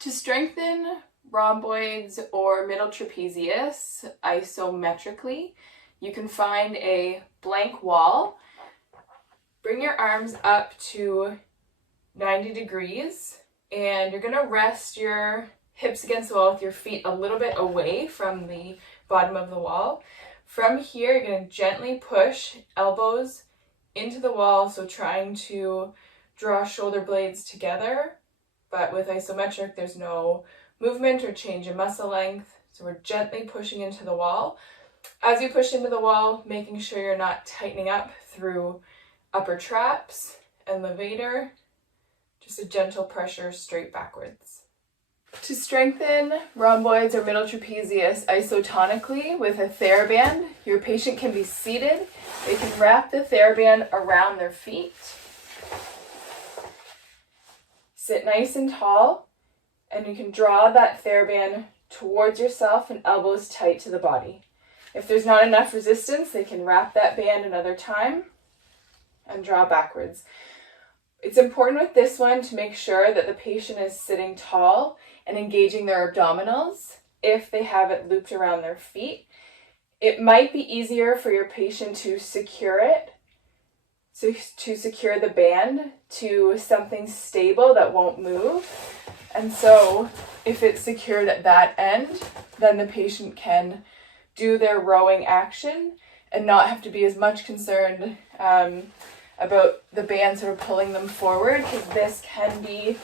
To strengthen rhomboids or middle trapezius isometrically, you can find a blank wall. Bring your arms up to 90 degrees and you're going to rest your hips against the wall with your feet a little bit away from the bottom of the wall. From here, you're going to gently push elbows into the wall, so trying to draw shoulder blades together, but with isometric, there's no movement or change in muscle length, so we're gently pushing into the wall. As you push into the wall, making sure you're not tightening up through upper traps and levator, just a gentle pressure straight backwards. To strengthen rhomboids or middle trapezius isotonically with a TheraBand, your patient can be seated. They can wrap the TheraBand around their feet. Sit nice and tall, and you can draw that TheraBand towards yourself and elbows tight to the body. If there's not enough resistance, they can wrap that band another time and draw backwards. It's important with this one to make sure that the patient is sitting tall and engaging their abdominals if they have it looped around their feet. It might be easier for your patient to secure it, so to secure the band to something stable that won't move. And so if it's secured at that end, then the patient can do their rowing action and not have to be as much concerned about the band sort of pulling them forward, because this can be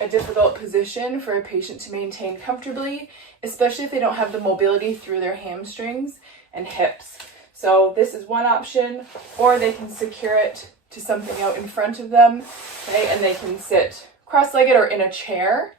a difficult position for a patient to maintain comfortably, especially if they don't have the mobility through their hamstrings and hips. So this is one option, or they can secure it to something out in front of them, okay, and they can sit cross-legged or in a chair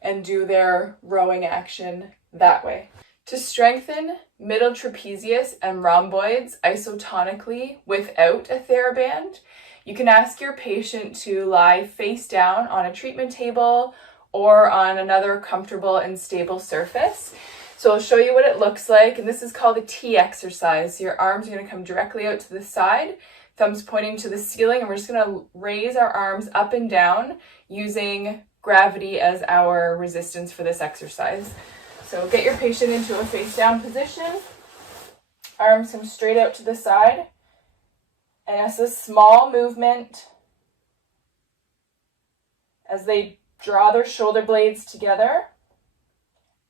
and do their rowing action that way. To strengthen middle trapezius and rhomboids isotonically without a TheraBand, you can ask your patient to lie face down on a treatment table or on another comfortable and stable surface. So I'll show you what it looks like, and this is called a T exercise. So your arms are going to come directly out to the side, thumbs pointing to the ceiling, and we're just going to raise our arms up and down using gravity as our resistance for this exercise. So get your patient into a face down position, arms come straight out to the side, and it's a small movement as they draw their shoulder blades together,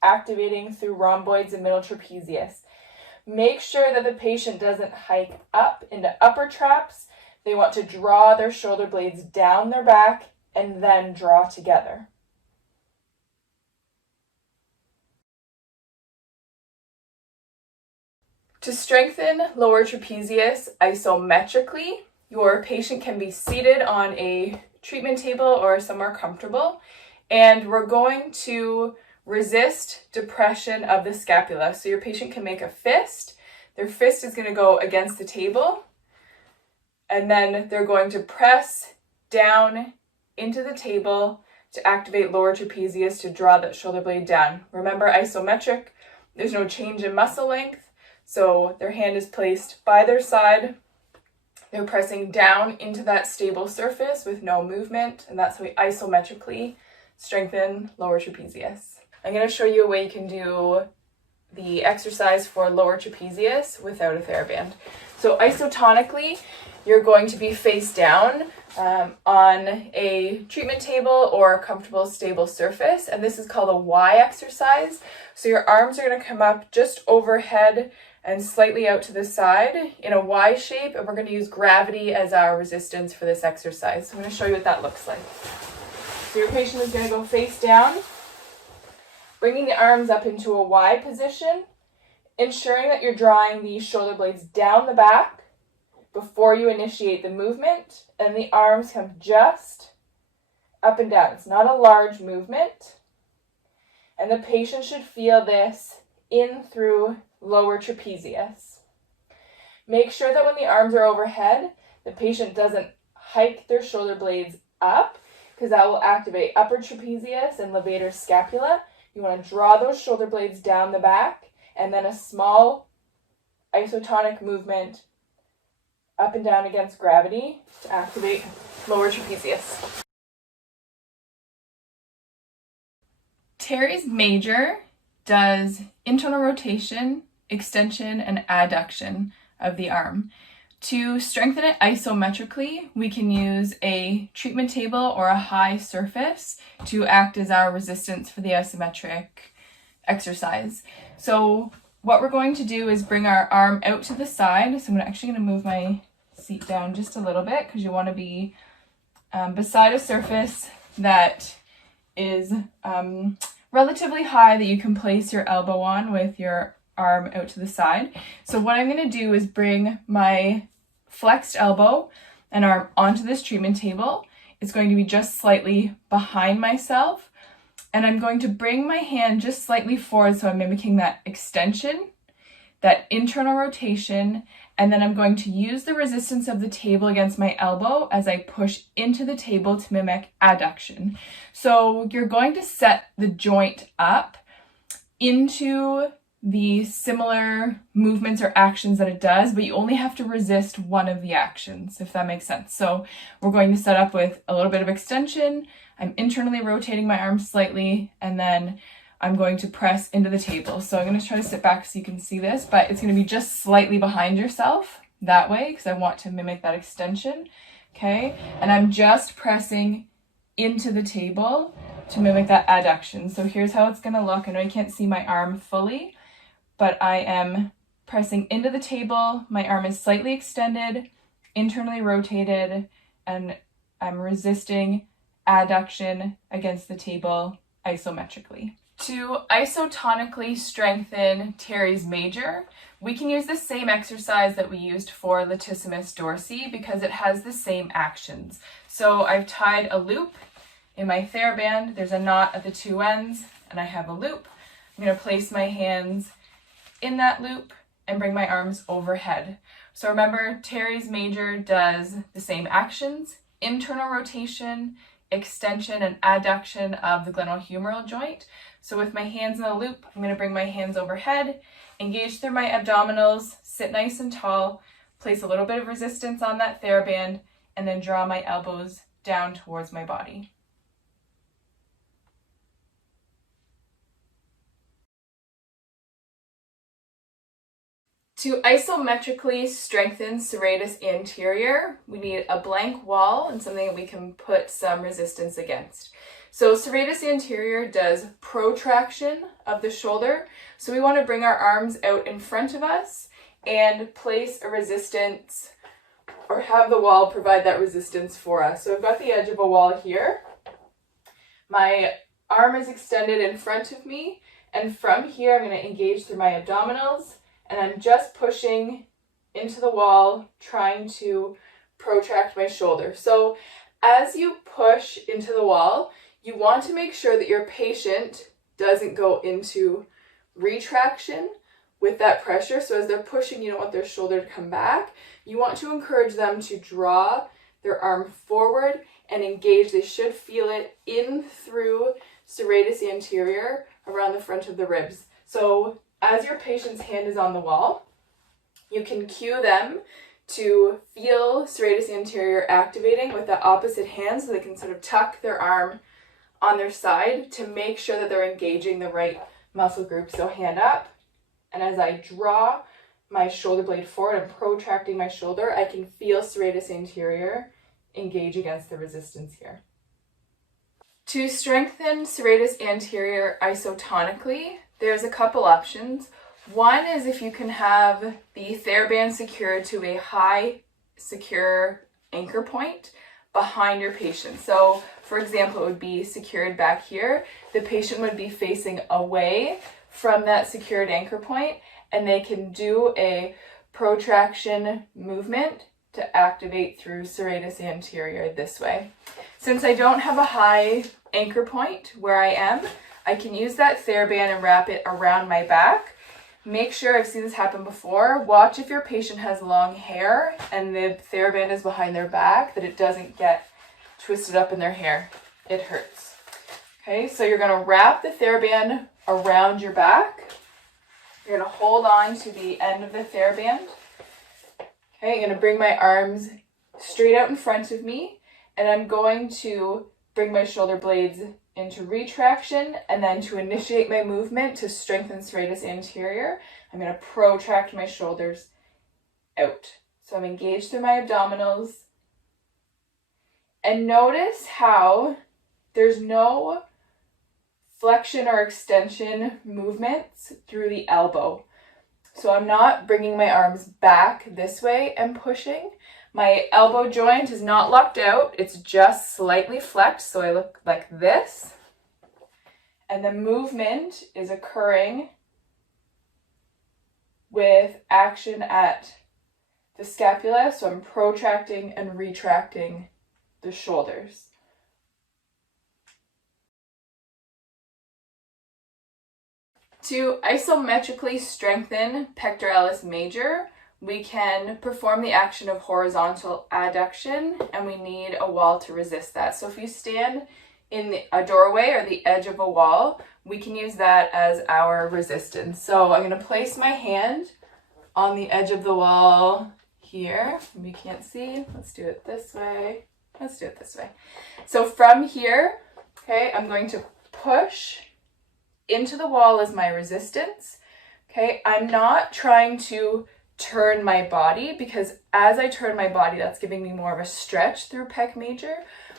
activating through rhomboids and middle trapezius. Make sure that the patient doesn't hike up into upper traps. They want to draw their shoulder blades down their back and then draw together. To strengthen lower trapezius isometrically, your patient can be seated on a treatment table or somewhere comfortable, and we're going to resist depression of the scapula. So your patient can make a fist. Their fist is going to go against the table, and then they're going to press down into the table to activate lower trapezius to draw that shoulder blade down. Remember, isometric, there's no change in muscle length. So their hand is placed by their side. They're pressing down into that stable surface with no movement, and that's how we isometrically strengthen lower trapezius. I'm going to show you a way you can do the exercise for lower trapezius without a TheraBand. So isotonically, you're going to be face down on a treatment table or a comfortable, stable surface, and this is called a Y exercise. So your arms are going to come up just overhead and slightly out to the side in a Y shape, and we're going to use gravity as our resistance for this exercise. So I'm going to show you what that looks like. So your patient is going to go face down, bringing the arms up into a Y position, ensuring that you're drawing the shoulder blades down the back before you initiate the movement, and the arms come just up and down. It's not a large movement, and the patient should feel this in through lower trapezius. Make sure that when the arms are overhead, the patient doesn't hike their shoulder blades up, because that will activate upper trapezius and levator scapula. You want to draw those shoulder blades down the back, and then a small isotonic movement up and down against gravity to activate lower trapezius. Teres Major does internal rotation, extension, and adduction of the arm. To strengthen it isometrically, we can use a treatment table or a high surface to act as our resistance for the isometric exercise. So what we're going to do is bring our arm out to the side. So I'm actually going to move my seat down just a little bit because you want to be beside a surface that is relatively high that you can place your elbow on with your arm out to the side. So what I'm going to do is bring my flexed elbow and arm onto this treatment table. It's going to be just slightly behind myself, and I'm going to bring my hand just slightly forward, so I'm mimicking that extension, that internal rotation, and then I'm going to use the resistance of the table against my elbow as I push into the table to mimic adduction. So you're going to set the joint up into the similar movements or actions that it does, but you only have to resist one of the actions, if that makes sense. So we're going to set up with a little bit of extension. I'm internally rotating my arm slightly, and then I'm going to press into the table. So I'm going to try to sit back so you can see this, but it's going to be just slightly behind yourself that way because I want to mimic that extension. Okay, and I'm just pressing into the table to mimic that adduction. So here's how it's going to look. I know you can't see my arm fully, but I am pressing into the table. My arm is slightly extended, internally rotated, and I'm resisting adduction against the table isometrically. To isotonically strengthen Teres Major, we can use the same exercise that we used for Latissimus Dorsi because it has the same actions. So I've tied a loop in my TheraBand. There's a knot at the two ends, and I have a loop. I'm going to place my hands in that loop and bring my arms overhead. So remember, Teres Major does the same actions: internal rotation, extension, and adduction of the glenohumeral joint. So with my hands in the loop, I'm going to bring my hands overhead, engage through my abdominals, sit nice and tall, place a little bit of resistance on that TheraBand, and then draw my elbows down towards my body. To isometrically strengthen Serratus Anterior, we need a blank wall and something that we can put some resistance against. So Serratus Anterior does protraction of the shoulder. So we want to bring our arms out in front of us and place a resistance, or have the wall provide that resistance for us. So I've got the edge of a wall here. My arm is extended in front of me, and from here I'm going to engage through my abdominals, and I'm just pushing into the wall, trying to protract my shoulder. So as you push into the wall, you want to make sure that your patient doesn't go into retraction with that pressure. So as they're pushing, you don't want their shoulder to come back. You want to encourage them to draw their arm forward and engage. They should feel it in through Serratus Anterior around the front of the ribs. So as your patient's hand is on the wall, you can cue them to feel Serratus Anterior activating with the opposite hand, so they can sort of tuck their arm on their side to make sure that they're engaging the right muscle group. So hand up, and as I draw my shoulder blade forward and protracting my shoulder, I can feel Serratus Anterior engage against the resistance here. To strengthen Serratus Anterior isotonically, there's a couple options. One is if you can have the TheraBand secured to a high secure anchor point behind your patient. So for example, it would be secured back here. The patient would be facing away from that secured anchor point, and they can do a protraction movement to activate through Serratus Anterior this way. Since I don't have a high anchor point where I am, I can use that TheraBand and wrap it around my back. Make sure, I've seen this happen before, watch if your patient has long hair and the TheraBand is behind their back, that it doesn't get twisted up in their hair. It hurts. Okay, so you're going to wrap the TheraBand around your back. You're going to hold on to the end of the TheraBand. Okay, I'm going to bring my arms straight out in front of me, and I'm going to bring my shoulder blades into retraction, and then to initiate my movement to strengthen serratus anterior, I'm going to protract my shoulders out. So I'm engaged through my abdominals. And notice how there's no flexion or extension movements through the elbow. So I'm not bringing my arms back this way and pushing. My elbow joint is not locked out. It's just slightly flexed, so I look like this. And the movement is occurring with action at the scapula, so I'm protracting and retracting the shoulders. To isometrically strengthen pectoralis major, we can perform the action of horizontal adduction, and we need a wall to resist that. So if you stand in a doorway or the edge of a wall, we can use that as our resistance. So I'm going to place my hand on the edge of the wall here. We can't see. Let's do it this way. Let's do it this way. So from here, okay, I'm going to push into the wall as my resistance. Okay, I'm not trying to turn my body, because as I turn my body, that's giving me more of a stretch through pec major.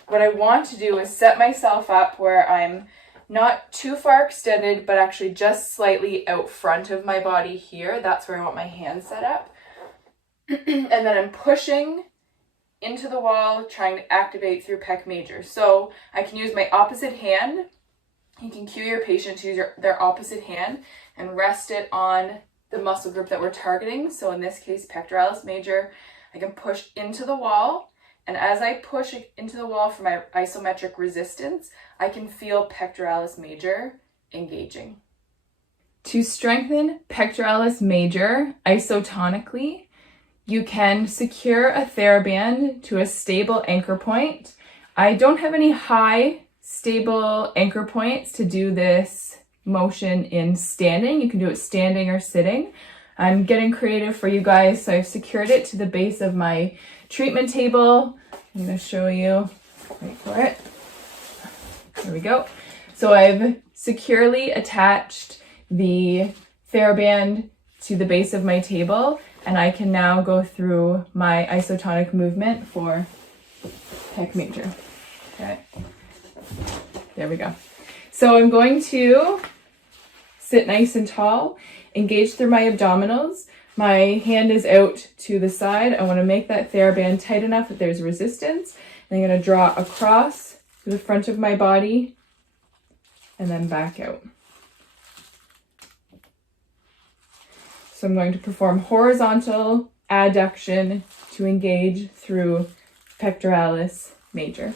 What I want to do is set myself up where I'm not too far extended, but actually just slightly out front of my body here. That's where I want my hands set up. And then I'm pushing into the wall, trying to activate through pec major. So I can use my opposite hand. You can cue your patient to use their opposite hand and rest it on the muscle group that we're targeting. So in this case, pectoralis major, I can push into the wall. And as I push into the wall for my isometric resistance, I can feel pectoralis major engaging. To strengthen pectoralis major isotonically, you can secure a TheraBand to a stable anchor point. I don't have any high stable anchor points to do this motion in standing. You can do it standing or sitting. I'm getting creative for you guys, so I've secured it to the base of my treatment table. I'm going to show you. Wait for it. There we go. So I've securely attached the TheraBand to the base of my table, and I can now go through my isotonic movement for pec major. Okay. There we go. So I'm going to sit nice and tall, engage through my abdominals. My hand is out to the side. I want to make that TheraBand tight enough that there's resistance. And I'm going to draw across to the front of my body and then back out. So I'm going to perform horizontal adduction to engage through pectoralis major.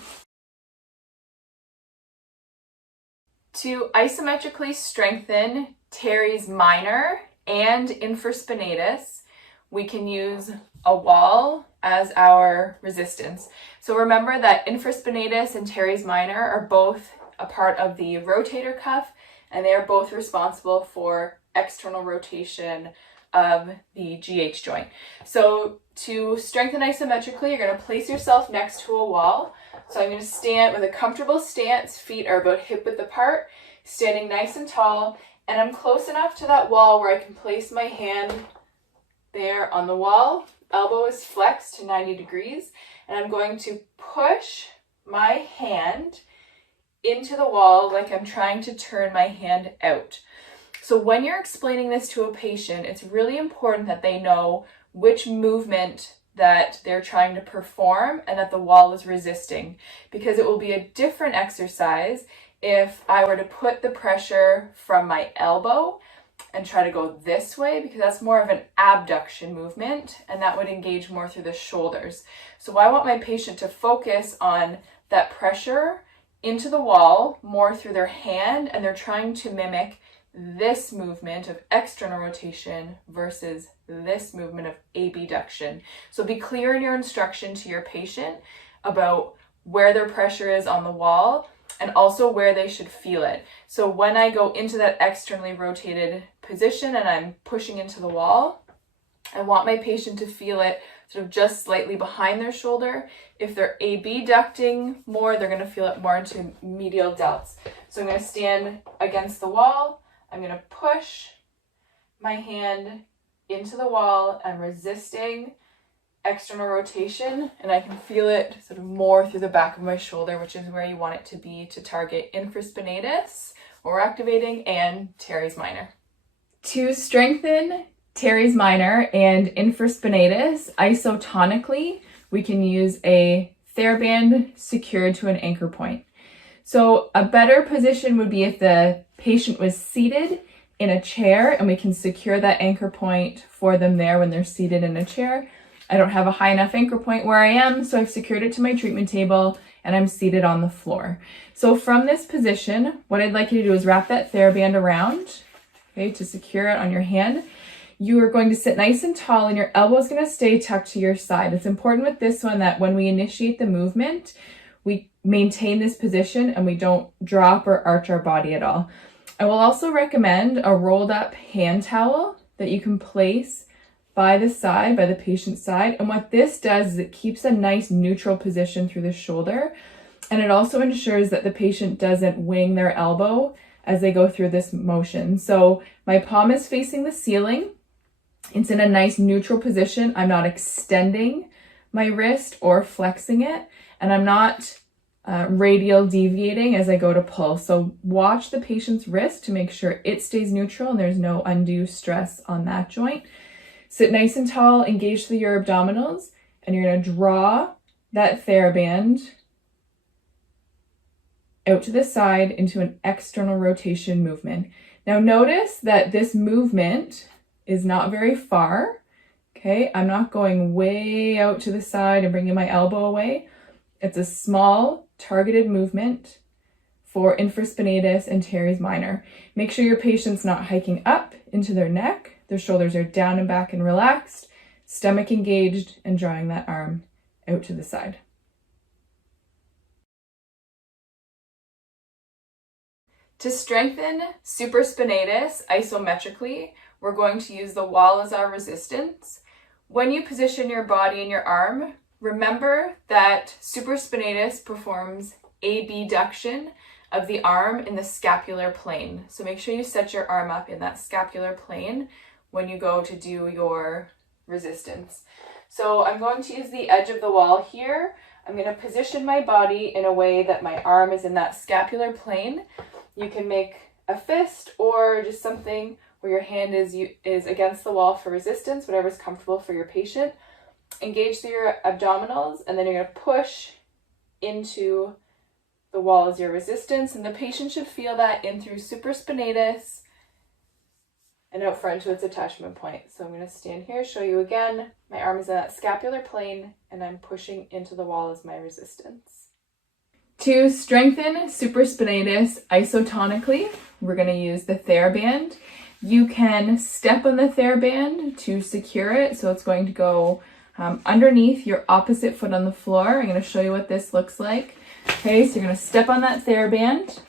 To isometrically strengthen teres minor and infraspinatus, we can use a wall as our resistance. So remember that infraspinatus and teres minor are both a part of the rotator cuff, and they are both responsible for external rotation of the GH joint. So to strengthen isometrically, you're going to place yourself next to a wall. So I'm going to stand with a comfortable stance, feet are about hip width apart, standing nice and tall, and I'm close enough to that wall where I can place my hand there on the wall. Elbow is flexed to 90 degrees, and I'm going to push my hand into the wall like I'm trying to turn my hand out. So when you're explaining this to a patient, it's really important that they know which movement that they're trying to perform and that the wall is resisting, because it will be a different exercise if I were to put the pressure from my elbow and try to go this way, because that's more of an abduction movement and that would engage more through the shoulders. So I want my patient to focus on that pressure into the wall more through their hand, and they're trying to mimic this movement of external rotation versus this movement of abduction. So be clear in your instruction to your patient about where their pressure is on the wall and also where they should feel it. So when I go into that externally rotated position and I'm pushing into the wall, I want my patient to feel it sort of just slightly behind their shoulder. If they're abducting more, they're going to feel it more into medial delts. So I'm going to stand against the wall. I'm going to push my hand into the wall. I'm resisting external rotation, and I can feel it sort of more through the back of my shoulder, which is where you want it to be to target infraspinatus, what we're activating, and teres minor. To strengthen teres minor and infraspinatus isotonically, we can use a TheraBand secured to an anchor point. So a better position would be if the patient was seated in a chair, and we can secure that anchor point for them there when they're seated in a chair. I don't have a high enough anchor point where I am, so I've secured it to my treatment table and I'm seated on the floor. So from this position, what I'd like you to do is wrap that TheraBand around, okay, to secure it on your hand. You are going to sit nice and tall and your elbow is going to stay tucked to your side. It's important with this one that when we initiate the movement, we maintain this position and we don't drop or arch our body at all. I will also recommend a rolled up hand towel that you can place by the side, by the patient's side. And what this does is it keeps a nice neutral position through the shoulder. And it also ensures that the patient doesn't wing their elbow as they go through this motion. So my palm is facing the ceiling. It's in a nice neutral position. I'm not extending my wrist or flexing it. And I'm not radial deviating as I go to pull. So watch the patient's wrist to make sure it stays neutral and there's no undue stress on that joint. Sit nice and tall, engage through your abdominals, and you're going to draw that TheraBand out to the side into an external rotation movement. Now notice that this movement is not very far, okay? I'm not going way out to the side and bringing my elbow away. It's a small, targeted movement for infraspinatus and teres minor. Make sure your patient's not hiking up into their neck. Their shoulders are down and back and relaxed, stomach engaged, and drawing that arm out to the side. To strengthen supraspinatus isometrically, we're going to use the wall as our resistance. When you position your body and your arm, remember that supraspinatus performs abduction of the arm in the scapular plane. So make sure you set your arm up in that scapular plane when you go to do your resistance. So I'm going to use the edge of the wall here. I'm going to position my body in a way that my arm is in that scapular plane. You can make a fist or just something where your hand is against the wall for resistance, whatever's comfortable for your patient. Engage through your abdominals, and then you're going to push into the wall as your resistance, and the patient should feel that in through supraspinatus and out front to its attachment point. So I'm going to stand here, show you again. My arm is in that scapular plane, and I'm pushing into the wall as my resistance. To strengthen supraspinatus isotonically, we're going to use the TheraBand. You can step on the TheraBand to secure it, so it's going to go underneath your opposite foot on the floor. I'm going to show you what this looks like. Okay, so you're going to step on that TheraBand.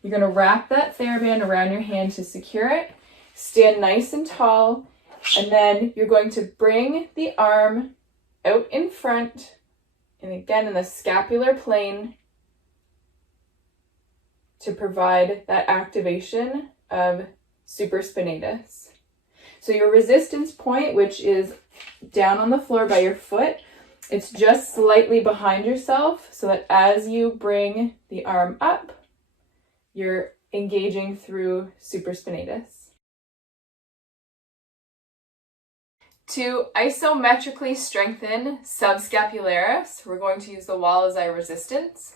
You're going to wrap that TheraBand around your hand to secure it. Stand nice and tall, and then you're going to bring the arm out in front, and again in the scapular plane, to provide that activation of supraspinatus. So your resistance point, which is down on the floor by your foot, it's just slightly behind yourself, so that as you bring the arm up, you're engaging through supraspinatus. To isometrically strengthen subscapularis, we're going to use the wall as our resistance.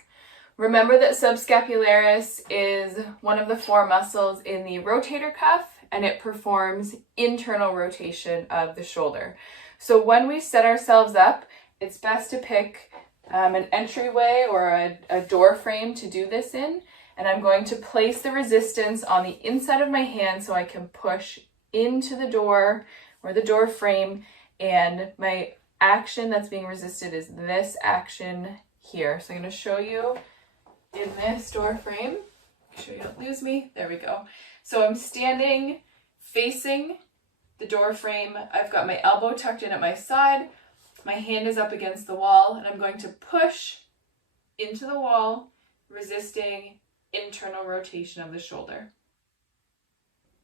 Remember that subscapularis is one of the four muscles in the rotator cuff, and it performs internal rotation of the shoulder. So when we set ourselves up, it's best to pick an entryway or a door frame to do this in. And I'm going to place the resistance on the inside of my hand so I can push into the door or the door frame. And my action that's being resisted is this action here. So I'm going to show you in this door frame. Make sure you don't lose me. There we go. So I'm standing facing the door frame. I've got my elbow tucked in at my side. My hand is up against the wall, and I'm going to push into the wall, resisting internal rotation of the shoulder.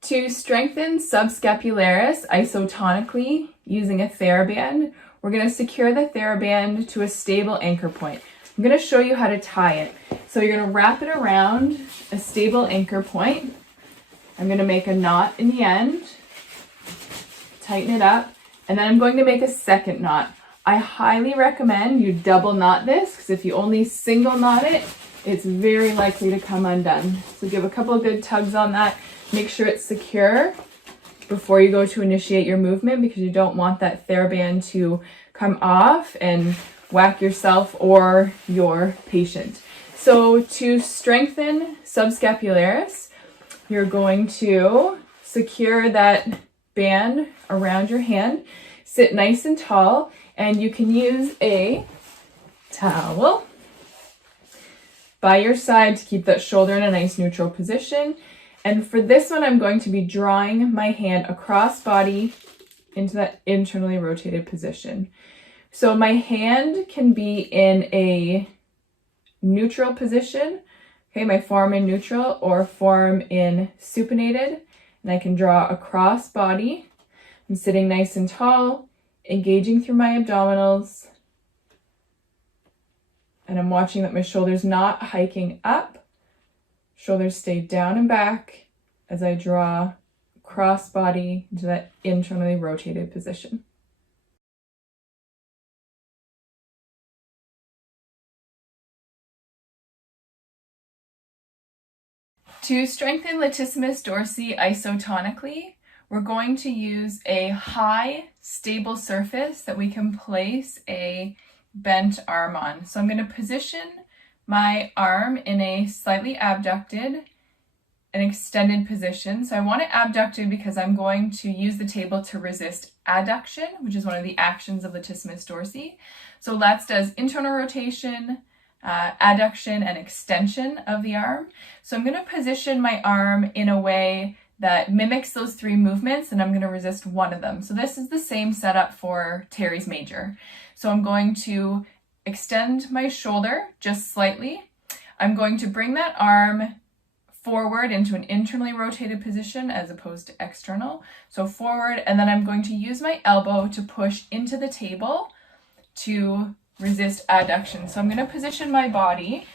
To strengthen subscapularis isotonically using a TheraBand, we're going to secure the TheraBand to a stable anchor point. I'm going to show you how to tie it. So you're going to wrap it around a stable anchor point. I'm going to make a knot in the end, tighten it up, and then I'm going to make a second knot. I highly recommend you double knot this, because if you only single knot it, it's very likely to come undone. So give a couple of good tugs on that. Make sure it's secure before you go to initiate your movement, because you don't want that TheraBand to come off and whack yourself or your patient. So to strengthen subscapularis, you're going to secure that band around your hand, sit nice and tall, and you can use a towel by your side to keep that shoulder in a nice neutral position. And for this one, I'm going to be drawing my hand across body into that internally rotated position. So my hand can be in a neutral position, okay, my forearm in neutral or forearm in supinated, and I can draw across body. I'm sitting nice and tall, engaging through my abdominals, and I'm watching that my shoulders not hiking up. Shoulders stay down and back as I draw cross body into that internally rotated position. To strengthen Latissimus Dorsi isotonically, we're going to use a high, stable surface that we can place a bent arm on. So I'm going to position my arm in a slightly abducted and extended position. So I want it abducted because I'm going to use the table to resist adduction, which is one of the actions of Latissimus Dorsi. So Lats does internal rotation, adduction, and extension of the arm. So I'm going to position my arm in a way that mimics those three movements, and I'm going to resist one of them. So this is the same setup for Teres Major. So I'm going to extend my shoulder just slightly. I'm going to bring that arm forward into an internally rotated position as opposed to external. So forward, and then I'm going to use my elbow to push into the table to resist adduction. So I'm going to position my body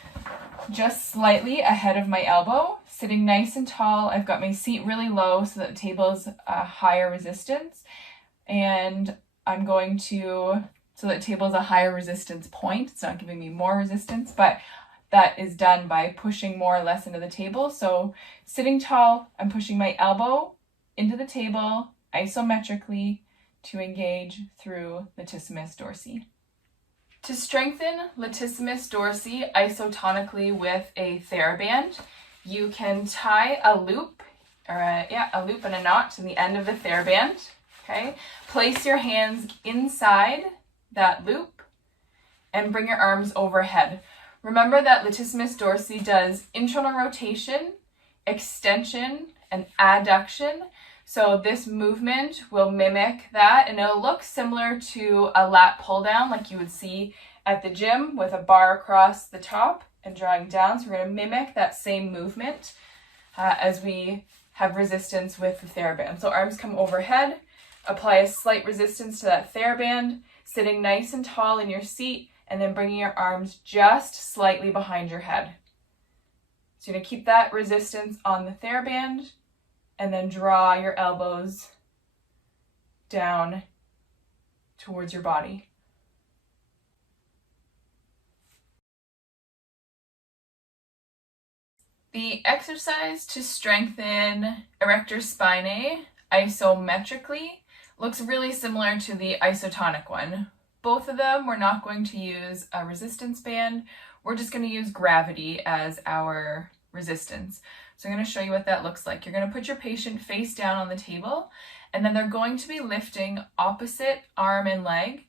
just slightly ahead of my elbow, sitting nice and tall. I've got my seat really low so that the table is a higher resistance, and I'm going to, so that the table is a higher resistance point. It's not giving me more resistance, but that is done by pushing more or less into the table. So sitting tall, I'm pushing my elbow into the table isometrically to engage through Latissimus Dorsi. To strengthen Latissimus Dorsi isotonically with a TheraBand, you can tie a loop, a loop and a knot to the end of the TheraBand. Okay, place your hands inside that loop and bring your arms overhead. Remember that Latissimus Dorsi does internal rotation, extension, and adduction. So this movement will mimic that, and it'll look similar to a lat pull down like you would see at the gym with a bar across the top and drawing down. So we're going to mimic that same movement as we have resistance with the TheraBand. So arms come overhead, apply a slight resistance to that TheraBand, sitting nice and tall in your seat, and then bringing your arms just slightly behind your head. So you're going to keep that resistance on the TheraBand, and then draw your elbows down towards your body. The exercise to strengthen Erector Spinae isometrically looks really similar to the isotonic one. Both of them, we're not going to use a resistance band. We're just going to use gravity as our resistance. So I'm going to show you what that looks like. You're going to put your patient face down on the table, and then they're going to be lifting opposite arm and leg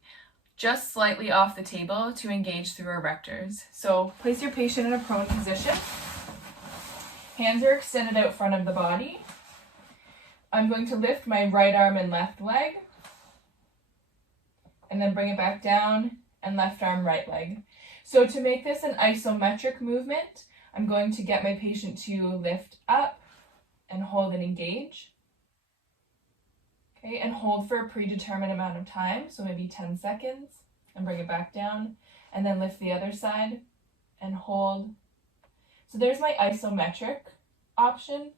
just slightly off the table to engage through erectors. So place your patient in a prone position. Hands are extended out front of the body. I'm going to lift my right arm and left leg, and then bring it back down, and left arm, right leg. So to make this an isometric movement, I'm going to get my patient to lift up and hold and engage. Okay, and hold for a predetermined amount of time, so maybe 10 seconds, and bring it back down, and then lift the other side and hold. So there's my isometric option.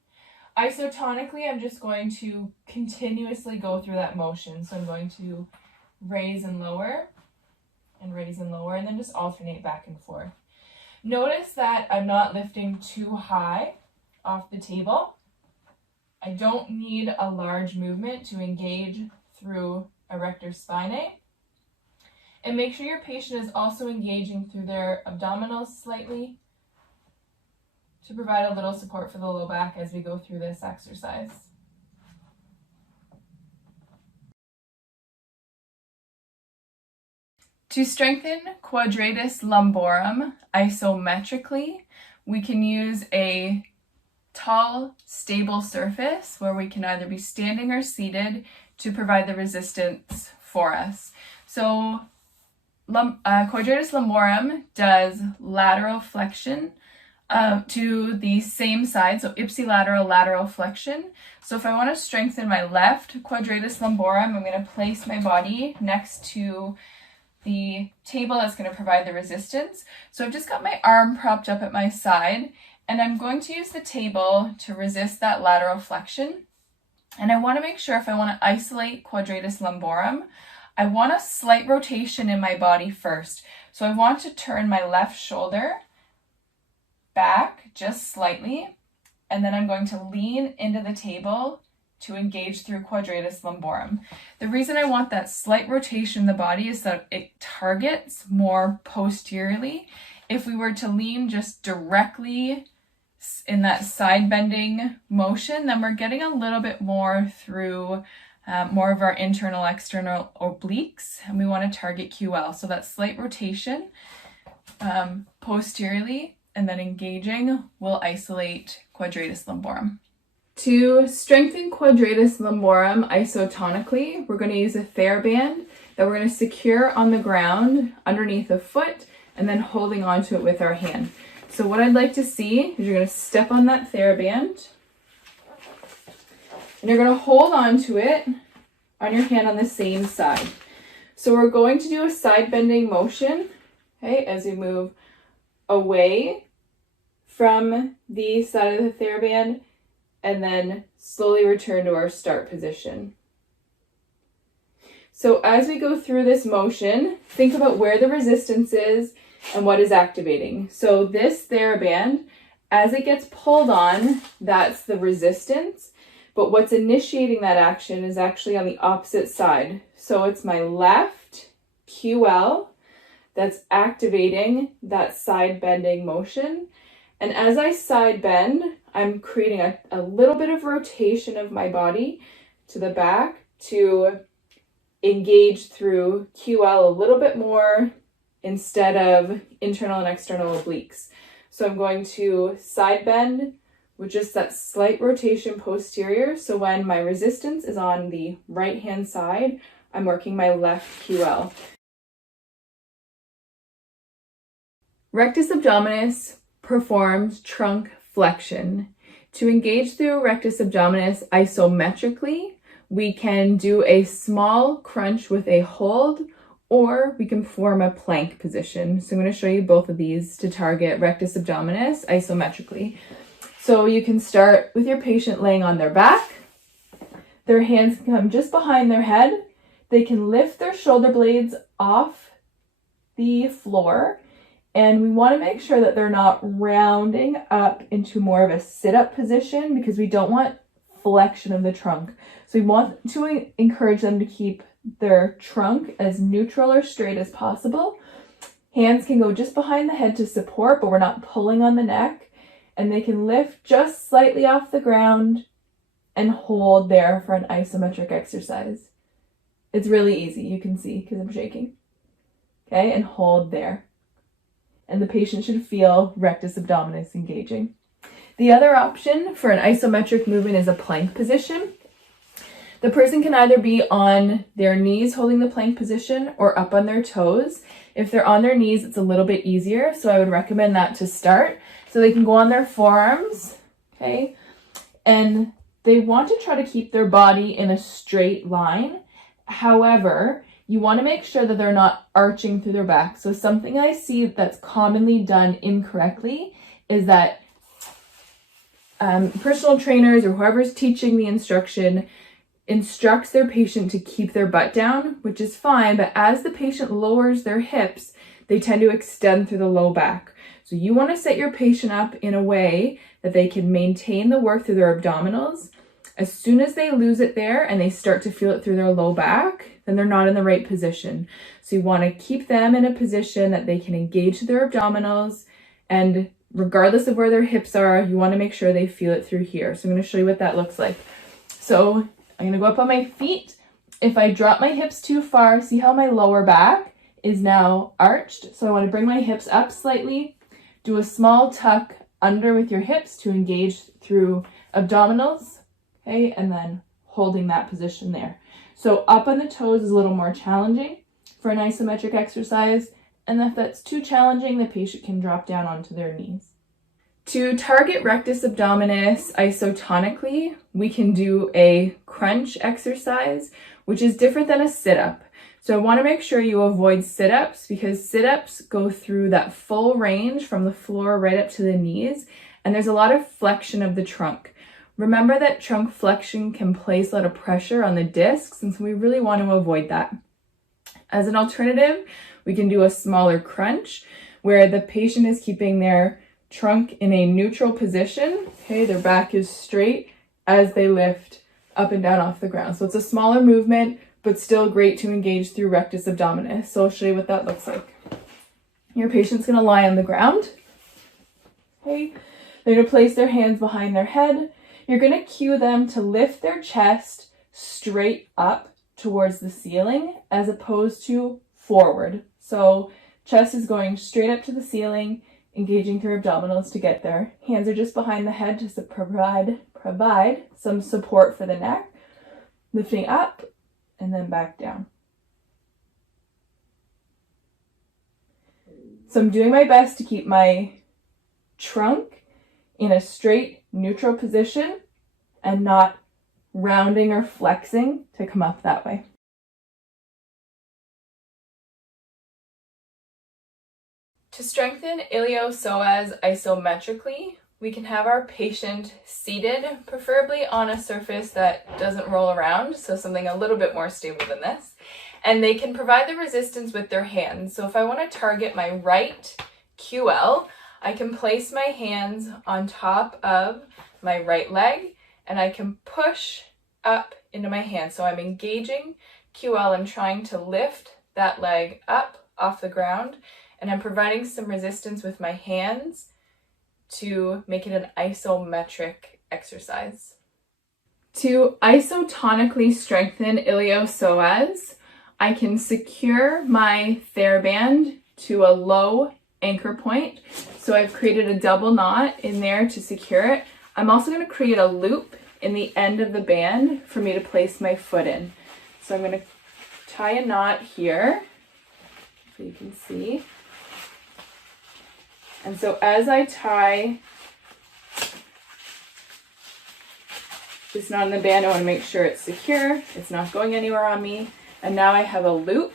Isotonically, I'm just going to continuously go through that motion. So I'm going to raise and lower, and raise and lower, and then just alternate back and forth. Notice that I'm not lifting too high off the table. I don't need a large movement to engage through Erector Spinae. And make sure your patient is also engaging through their abdominals slightly to provide a little support for the low back as we go through this exercise. To strengthen Quadratus Lumborum isometrically, we can use a tall, stable surface where we can either be standing or seated to provide the resistance for us. So Quadratus Lumborum does lateral flexion to the same side, so ipsilateral lateral flexion. So if I want to strengthen my left Quadratus Lumborum, I'm going to place my body next to the table that's going to provide the resistance. So I've just got my arm propped up at my side, and I'm going to use the table to resist that lateral flexion. And I want to make sure if I want to isolate Quadratus Lumborum, I want a slight rotation in my body first. So I want to turn my left shoulder back just slightly, and then I'm going to lean into the table to engage through Quadratus Lumborum. The reason I want that slight rotation in the body is that it targets more posteriorly. If we were to lean just directly in that side bending motion, then we're getting a little bit more through more of our internal external obliques, and we want to target QL. So that slight rotation posteriorly and then engaging will isolate Quadratus Lumborum. To strengthen Quadratus Lumborum isotonically, we're going to use a TheraBand that we're going to secure on the ground underneath a foot and then holding onto it with our hand. So what I'd like to see is you're going to step on that TheraBand and you're going to hold onto it on your hand on the same side. So we're going to do a side bending motion, okay, as we move away from the side of the TheraBand and then slowly return to our start position. So as we go through this motion, think about where the resistance is and what is activating. So this TheraBand, as it gets pulled on, that's the resistance, but what's initiating that action is actually on the opposite side. So it's my left QL that's activating that side bending motion. And as I side bend, I'm creating a little bit of rotation of my body to the back to engage through QL a little bit more instead of internal and external obliques. So I'm going to side bend with just that slight rotation posterior. So when my resistance is on the right hand side, I'm working my left QL. Rectus Abdominis performs trunk flexion. To engage through Rectus Abdominis isometrically, we can do a small crunch with a hold, or we can form a plank position. So I'm going to show you both of these to target Rectus Abdominis isometrically. So you can start with your patient laying on their back. Their hands can come just behind their head. They can lift their shoulder blades off the floor. And we want to make sure that they're not rounding up into more of a sit-up position because we don't want flexion of the trunk. So we want to encourage them to keep their trunk as neutral or straight as possible. Hands can go just behind the head to support, but we're not pulling on the neck. And they can lift just slightly off the ground and hold there for an isometric exercise. It's really easy, you can see because I'm shaking. Okay, and hold there. And the patient should feel Rectus Abdominis engaging. The other option for an isometric movement is a plank position. The person can either be on their knees holding the plank position or up on their toes. If they're on their knees, it's a little bit easier, so I would recommend that to start. So they can go on their forearms, okay? And they want to try to keep their body in a straight line. However, you want to make sure that they're not arching through their back. So something I see that's commonly done incorrectly is that personal trainers or whoever's teaching the instruction instructs their patient to keep their butt down, which is fine, but as the patient lowers their hips, they tend to extend through the low back. So you want to set your patient up in a way that they can maintain the work through their abdominals. As soon as they lose it there and they start to feel it through their low back, then they're not in the right position. So you want to keep them in a position that they can engage their abdominals, and regardless of where their hips are, you want to make sure they feel it through here. So I'm going to show you what that looks like. So I'm going to go up on my feet. If I drop my hips too far, see how my lower back is now arched? So I want to bring my hips up slightly, do a small tuck under with your hips to engage through abdominals, okay, and then holding that position there. So up on the toes is a little more challenging for an isometric exercise, and if that's too challenging, the patient can drop down onto their knees. To target rectus abdominis isotonically, we can do a crunch exercise, which is different than a sit-up. So I want to make sure you avoid sit-ups, because sit-ups go through that full range from the floor right up to the knees, and there's a lot of flexion of the trunk. Remember that trunk flexion can place a lot of pressure on the discs, and so we really want to avoid that. As an alternative, we can do a smaller crunch where the patient is keeping their trunk in a neutral position, okay, their back is straight as they lift up and down off the ground. So it's a smaller movement, but still great to engage through rectus abdominis. So I'll show you what that looks like. Your patient's going to lie on the ground, okay, they're going to place their hands behind their head. You're going to cue them to lift their chest straight up towards the ceiling as opposed to forward. So chest is going straight up to the ceiling, engaging through abdominals to get there. Hands are just behind the head to provide some support for the neck. Lifting up and then back down. So I'm doing my best to keep my trunk in a straight, neutral position and not rounding or flexing to come up that way. To strengthen iliopsoas isometrically, we can have our patient seated, preferably on a surface that doesn't roll around, so something a little bit more stable than this. And they can provide the resistance with their hands. So if I want to target my right QL, I can place my hands on top of my right leg, and I can push up into my hand. So I'm engaging QL and trying to lift that leg up off the ground, and I'm providing some resistance with my hands to make it an isometric exercise. To isotonically strengthen iliopsoas, I can secure my TheraBand to a low anchor point. So I've created a double knot in there to secure it. I'm also going to create a loop in the end of the band for me to place my foot in. So I'm going to tie a knot here, so you can see. And so as I tie this knot in the band, I want to make sure it's secure, it's not going anywhere on me. And now I have a loop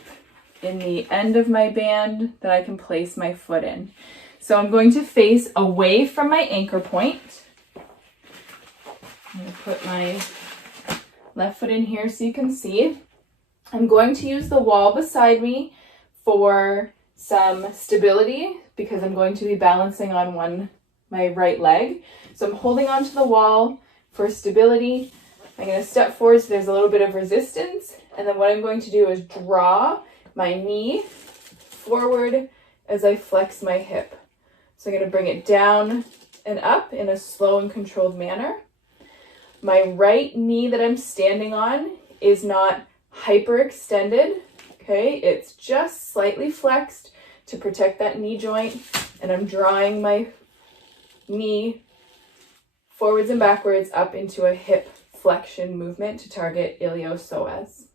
in the end of my band that I can place my foot in. So I'm going to face away from my anchor point. I'm going to put my left foot in here so you can see. I'm going to use the wall beside me for some stability because I'm going to be balancing on my right leg. So I'm holding onto the wall for stability. I'm going to step forward so there's a little bit of resistance. And then what I'm going to do is draw my knee forward as I flex my hip. So I'm going to bring it down and up in a slow and controlled manner. My right knee that I'm standing on is not hyperextended, okay? It's just slightly flexed to protect that knee joint, and I'm drawing my knee forwards and backwards up into a hip flexion movement to target iliopsoas.